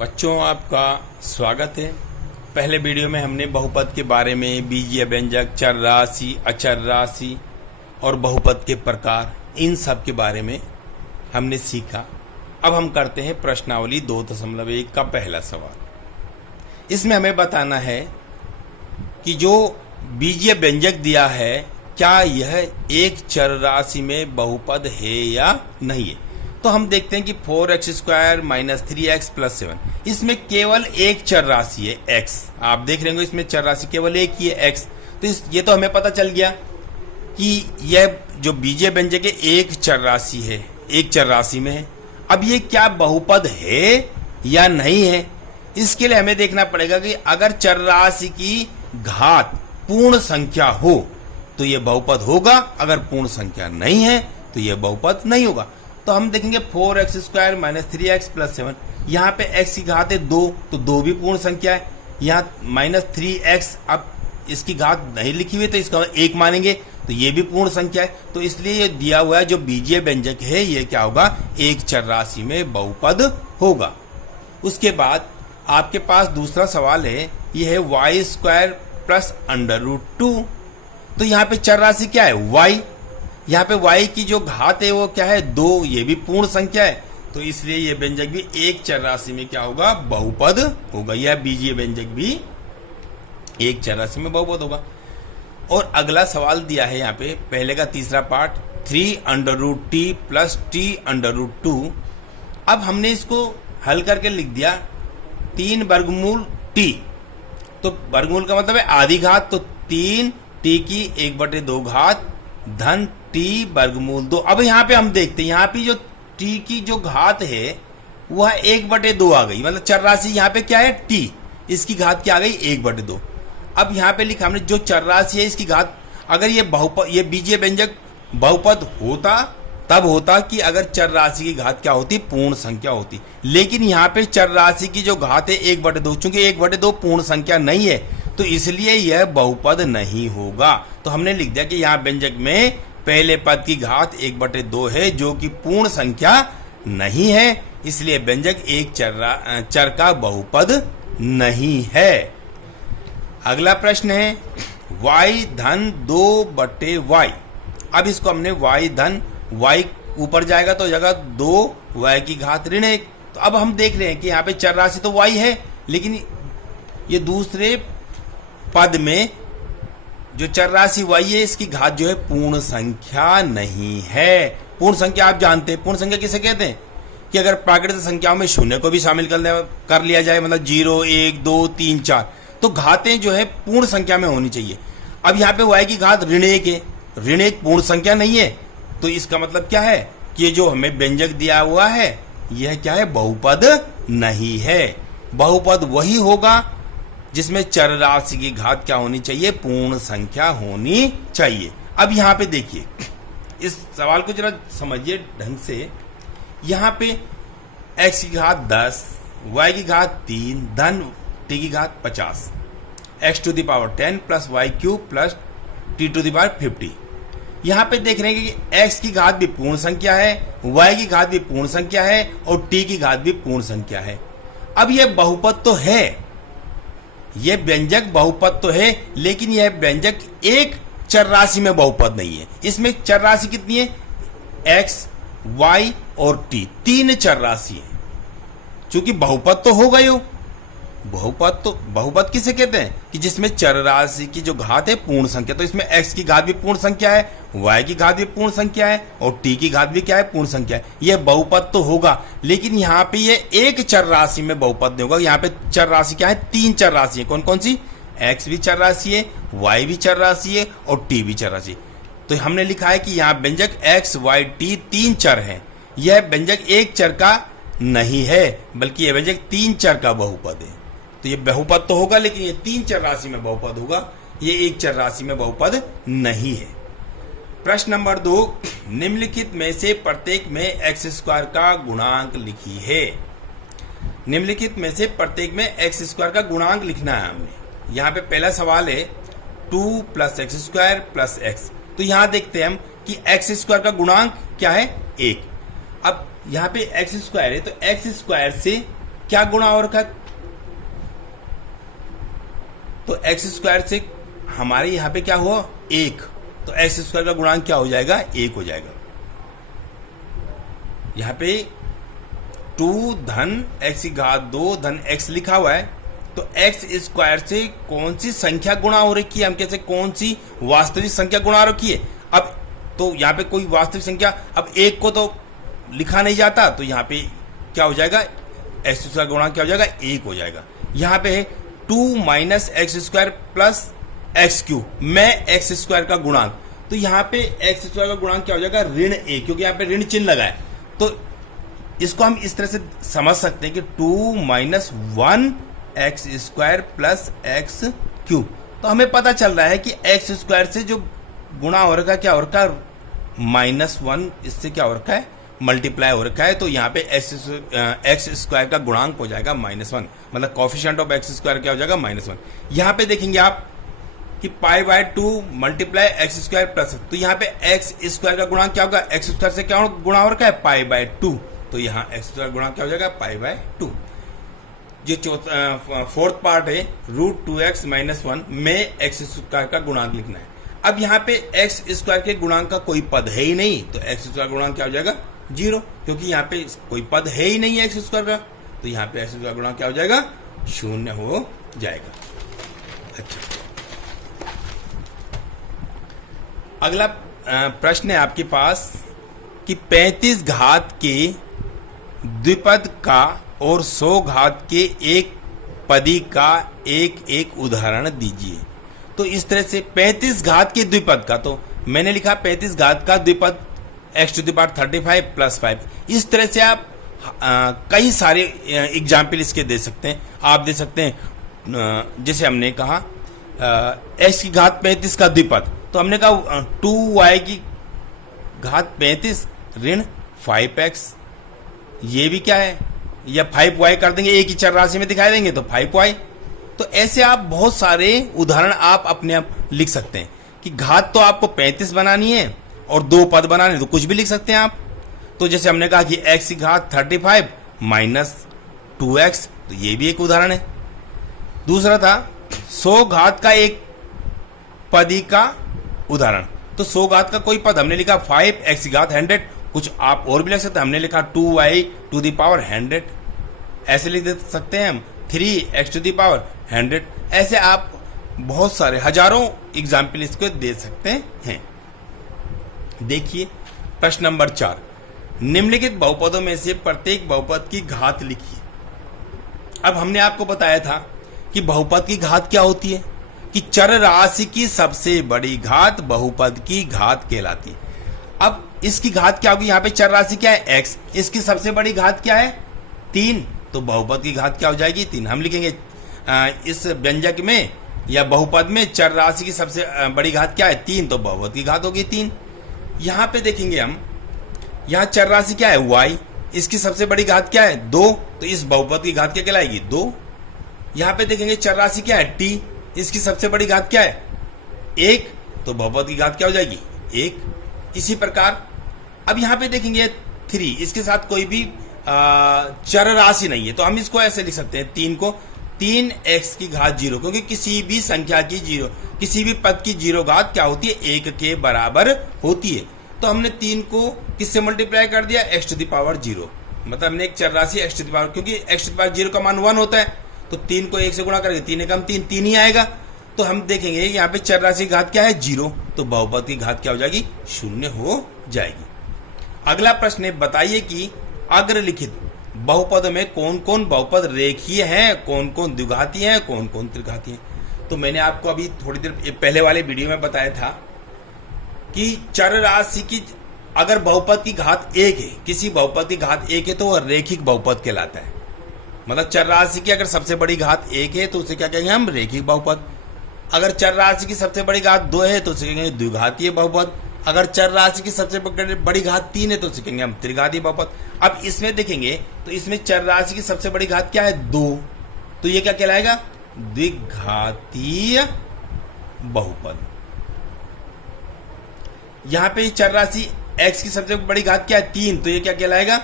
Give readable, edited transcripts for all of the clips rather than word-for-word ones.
बच्चों, आपका स्वागत है। पहले वीडियो में हमने बहुपद के बारे में, बीजीय व्यंजक, चर राशि, अचर राशि और बहुपद के प्रकार, इन सब के बारे में हमने सीखा। अब हम करते हैं प्रश्नावली 2.1 का पहला सवाल। इसमें हमें बताना है कि जो बीजीय व्यंजक दिया है, क्या यह एक चर राशि में बहुपद है या नहीं है। तो हम देखते हैं कि 4x² - 3x + 7, इसमें केवल एक चर राशि है x। आप देख रहे होंगे इसमें चर राशि केवल एक ही है x। तो ये तो हमें पता चल गया कि यह जो बीजीय व्यंजक है एक चर राशि है, एक चर राशि में है। अब ये क्या बहुपद है या नहीं है, इसके लिए हमें देखना पड़ेगा कि अगर चर राशि की घात पूर्ण संख्या हो तो यह बहुपद होगा, अगर पूर्ण संख्या नहीं है तो यह बहुपद नहीं होगा। तो हम देखेंगे 4x² - 3x + 7, यहाँ पे x की घात है 2, तो 2 भी पूर्ण संख्या है। यहाँ -3x, अब इसकी घात नहीं लिखी हुई तो इसका 1 मानेंगे, तो ये भी पूर्ण संख्या है। तो इसलिए ये दिया हुआ है जो बीजीय व्यंजक है ये क्या होगा, एक चर राशि में बहुपद होगा। उसके बाद आपके पास दूसरा सवाल है, ये है y² + √2। तो यहाँ पे चर राशि क्या है, y। यहाँ पे y की जो घात है वो क्या है, 2, ये भी पूर्ण संख्या है। तो इसलिए ये व्यंजक भी एक चर राशि में क्या होगा, बहुपद होगा। यह बीजीय व्यंजक भी एक चर राशि में बहुपद होगा। और अगला सवाल दिया है यहाँ पे, पहले का तीसरा पार्ट, 3√t + t√2। अब हमने इसको हल करके लिख दिया 3 वर्गमूल t। तो वर्गमूल का मतलब है आधी घात, तो 3 t की 1/2 घात धन t वर्गमूल 2। अब यहाँ पे हम देखते हैं, यहाँ पे जो t की जो घात है वह 1/2 आ गई, मतलब चर राशि यहाँ पे क्या है t, इसकी घात क्या आ गई 1/2। अब यहाँ पे लिखा हमने जो चर राशि है इसकी घात, अगर ये बीजीय व्यंजक बहुपद होता तब होता कि अगर चर राशि की घात क्या होती, पूर्ण संख्या होती। लेकिन यहाँ पे चर राशि की जो घात है 1/2, चूंकि 1/2 पूर्ण संख्या नहीं है तो इसलिए यह बहुपद नहीं होगा। तो हमने लिख दिया कि यहाँ व्यंजक में पहले पद की घात 1/2 है जो कि पूर्ण संख्या नहीं है, इसलिए व्यंजक एक चर का बहुपद नहीं है। अगला प्रश्न है y धन 2/y। अब इसको हमने y धन y ऊपर जाएगा तो जगह 2y की घात ऋण 1। तो अब हम देख रहे हैं कि यहाँ पे चर राशि तो y है, लेकिन ये दूसरे पद में जो चर राशि y है इसकी घात जो है पूर्ण संख्या नहीं है। पूर्ण संख्या आप जानते हैं, पूर्ण संख्या किसे कहते हैं कि अगर प्राकृतिक संख्याओं में शून्य को भी शामिल कर लिया जाए, मतलब 0, 1, 2, 3, 4, तो घातें जो है पूर्ण संख्या में होनी चाहिए। अब यहाँ पे y की घात ऋण 1 है, ऋण 1 पूर्ण संख्या नहीं है, तो इसका मतलब क्या है कि ये जो हमें व्यंजक दिया हुआ है यह क्या है, बहुपद नहीं है। बहुपद वही होगा जिसमें चर राशि की घात क्या होनी चाहिए, पूर्ण संख्या होनी चाहिए। अब यहाँ पे देखिए, इस सवाल को जरा समझिए ढंग से। यहाँ पे x की घात 10, y की घात 3 धन t की घात 50, x⁻10 + y³ + t⁻50। यहाँ पे देख रहे हैं कि x की घात भी पूर्ण संख्या है, y की घात भी पूर्ण संख्या है और t की घात भी पूर्ण संख्या है। अब यह बहुपद तो है, यह व्यंजक बहुपद तो है, लेकिन यह व्यंजक एक चर राशि में बहुपद नहीं है। इसमें चर राशि कितनी है, x, y और t, 3 चर राशि है। चूंकि बहुपद तो हो गई हो, बहुपद किसे कहते हैं कि जिसमें चर राशि की जो घात है पूर्ण संख्या। तो इसमें x की घात भी पूर्ण संख्या है, y की घात भी पूर्ण संख्या है और t की घात भी क्या है, पूर्ण संख्या है। यह बहुपद तो होगा, लेकिन यहाँ पे ये एक चर राशि में बहुपद नहीं होगा। यहाँ पे चर राशि क्या है, 3 चर राशि है। कौन कौन सी, x भी चर राशि है, y भी चर राशि है और t भी चर राशि। तो हमने लिखा है कि यहाँ व्यंजक x, y, t 3 चर है। यह व्यंजक एक चर का नहीं है, बल्कि यह व्यंजक 3 चर का बहुपद है। तो ये बहुपद तो होगा, लेकिन ये 3 चर राशि में बहुपद होगा, ये एक चर राशि में बहुपद नहीं है। प्रश्न नंबर 2, निम्नलिखित में से प्रत्येक में x² का गुणांक लिखिए। निम्नलिखित में से प्रत्येक में x² का गुणांक लिखना है हमने। यहाँ पे पहला सवाल है 2 + x² + x। तो यहाँ देखते हैं हम कि x² का गुणांक क्या है, 1। अब यहाँ पे x² है, तो x² से क्या गुणा हो रखा है, तो एक्स स्क्वायर से हमारे यहां पे क्या हुआ 1, तो एक्स स्क्वायर का गुणांक क्या हो जाएगा 1 हो जाएगा। यहां पे 2 धन एक्स की घात 2 धन एक्स लिखा हुआ है, तो एक्स स्क्वायर से कौन सी संख्या गुणा हो रखी है, हम कैसे कौन सी वास्तविक संख्या गुणा हो रखी है। अब तो यहाँ पे कोई वास्तविक संख्या, अब 1 को तो लिखा नहीं जाता, तो यहाँ पे क्या हो जाएगा एक्स स्क्वायर का गुणांक क्या हो जाएगा 1 हो जाएगा। यहाँ पे है 2 minus x square plus x Q में एक्स स्क्वायर का गुणांक, तो यहाँ पे एक्स स्क्वायर का गुणांक क्या हो जाएगा ऋण 1, क्योंकि यहाँ पे ऋण चिन्ह लगा है। तो इसको हम इस तरह से समझ सकते हैं कि 2 minus 1 x square plus x Q, तो हमें पता चल रहा है कि एक्स स्क्वायर से जो गुणा हो रखा है क्या हो रखा है -1, इससे क्या हो रखा है मल्टीप्लाई हो रखा है, तो यहाँ पे एक्स स्क्वायर का गुणांक हो जाएगा -1, मतलब कॉफिशिएंट ऑफ एक्स स्क्वायर क्या हो जाएगा -1। यहाँ पे देखेंगे आप कि π/2 मल्टीप्लाई एक्स स्क्वायर प्लस, तो यहाँ पे एक्स स्क्वायर का गुणांक क्या होगा एक्स स्क्वायर से क्या गुणा हो रखा है π/2, तो यहाँ एक्स स्क्वायर गुणांक क्या हो जाएगा π/2। जो फोर्थ पार्ट है √2x - 1 में एक्स स्क्वायर का गुणांक लिखना है। अब यहाँ पे एक्स स्क्वायर के गुणांक का कोई पद है ही नहीं, तो एक्स स्क्वायर गुणांक क्या हो जाएगा 0, क्योंकि यहाँ पे कोई पद है ही नहीं है एक्स स्क्वायर का, तो यहाँ पे एक्स स्क्वायर गुणांक क्या हो जाएगा 0 हो जाएगा। अच्छा, अगला प्रश्न है आपके पास कि 35 घात के द्विपद का और 100 घात के एक पदी का एक उदाहरण दीजिए। तो इस तरह से 35 घात के द्विपद का, तो मैंने लिखा 35 घात का द्विपद x⁵ + 5। इस तरह से आप कई सारे एग्जाम्पल इसके दे सकते हैं। आप दे सकते हैं जैसे हमने कहा x की घात 35 का द्विपद, तो हमने कहा 2y की घात 35 ऋण 5x, ये भी क्या है, या 5y कर देंगे, एक ही चर राशि में दिखाई देंगे तो 5y। तो ऐसे आप बहुत सारे उदाहरण आप अपने आप लिख सकते हैं कि घात तो आपको 35 बनानी है और 2 पद बनाने, तो कुछ भी लिख सकते हैं आप। तो जैसे हमने कहा कि x की घात 35 माइनस 2x, तो ये भी एक उदाहरण है। दूसरा था 100 घात का एक पदी का उदाहरण, तो 100 घात का कोई पद हमने लिखा 5x की घात 100, कुछ आप और भी लिख सकते हैं, हमने लिखा 2y⁴ ऐसे लिख सकते हैं हम 3x⁴ ऐसे आप बहुत सारे हजारों एग्जाम्पल इसको दे सकते हैं। देखिए प्रश्न नंबर 4, निम्नलिखित बहुपदों में से प्रत्येक बहुपद की घात लिखिए। अब हमने आपको बताया था कि बहुपद की घात क्या होती है, कि चर राशि की सबसे बड़ी घात बहुपद की घात कहलाती है। अब इसकी घात क्या होगी, यहाँ पे चर राशि क्या है x, इसकी सबसे बड़ी घात क्या है 3, तो बहुपद की घात क्या हो जाएगी 3। हम लिखेंगे इस व्यंजक में या बहुपद में चर राशि की सबसे बड़ी घात क्या है 3, तो बहुपद की घात होगी 3। यहाँ पे देखेंगे हम, यहाँ चर राशि क्या है y, इसकी सबसे बड़ी घात क्या है 2, तो इस बहुपद की घात क्या कहलाएगी 2। यहाँ पे देखेंगे चर राशि क्या है t, इसकी सबसे बड़ी घात क्या है 1, तो बहुपद की घात क्या हो जाएगी 1। इसी प्रकार अब यहाँ पे देखेंगे 3, इसके साथ कोई भी चर राशि नहीं है, तो हम इसको ऐसे लिख सकते हैं 3 को 3x की घात 0, क्योंकि किसी भी संख्या की 0, किसी भी पद की 0 घात क्या होती है 1 के बराबर होती है। तो हमने 3 को किससे मल्टीप्लाई कर दिया x⁴, मतलब हमने एक चर राशि x⁴, क्योंकि x⁴ का मान 1 होता है, तो 3 को 1 से गुणा करके 3 एकम 3, 3 ही आएगा। तो हम देखेंगे यहाँ पे चर राशि की घात क्या है 0, तो बहुपद की घात क्या हो जाएगी 0 हो जाएगी। अगला प्रश्न है, बताइए कि अग्रलिखित बहुपदों में कौन कौन बहुपद रेखीय हैं, कौन कौन द्विघाती हैं, कौन कौन त्रिघाती हैं। तो मैंने आपको अभी थोड़ी देर पहले वाले वीडियो में बताया था कि चर राशि की अगर बहुपद की घात 1 है, किसी बहुपद की घात 1 है, तो वह रेखिक बहुपद कहलाता है। मतलब चर राशि की अगर सबसे बड़ी घात 1 है तो उसे क्या कहेंगे हम रेखिक बहुपद। अगर चर राशि की सबसे बड़ी घात 2 है तो उसे कहेंगे द्विघातीय बहुपद। अगर चर राशि की सबसे बड़ी घात 3 है तो उसे कहेंगे हम त्रिघातीय बहुपद। अब इसमें देखेंगे तो इसमें चर राशि की सबसे बड़ी घात क्या है 2, तो ये क्या कहलाएगा द्विघातीय बहुपद। यहां पे चर राशि x की सबसे बड़ी घात क्या है 3, तो ये क्या कहलाएगा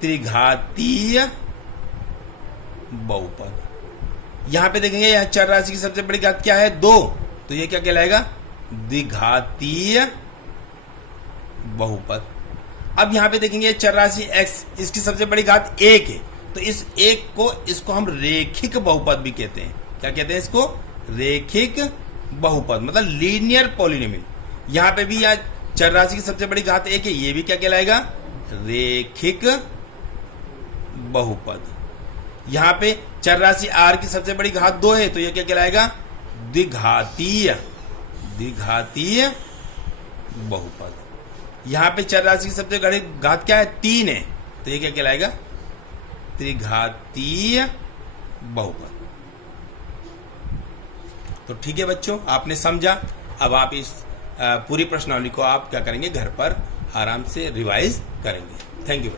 त्रिघातीय बहुपद। यहां पे देखेंगे यह चर राशि की सबसे बड़ी घात क्या है 2, तो ये क्या कहलाएगा द्विघातीय बहुपद। अब यहां पे देखेंगे चर राशि x, इसकी सबसे बड़ी घात 1 है, तो इस 1 इसको हम रेखिक बहुपद भी कहते हैं। क्या कहते हैं इसको? रेखिक बहुपद, मतलब लीनियर पॉलिनोमियल। यहां पे भी यह चर राशि की सबसे बड़ी घात 1 है, ये भी क्या कहलाएगा रेखिक बहुपद। यहां पे चर राशि r की सबसे बड़ी घात 2 है, तो ये क्या कहलाएगा द्विघातीय बहुपद। यहां पे चर राशि की सबसे बड़ी घात क्या है 3 है, तो ये क्या कहलाएगा त्रिघातीय बहुपद। तो ठीक है बच्चों, आपने समझा। अब आप इस पूरी प्रश्नावली को आप क्या करेंगे घर पर आराम से रिवाइज करेंगे। Thank you.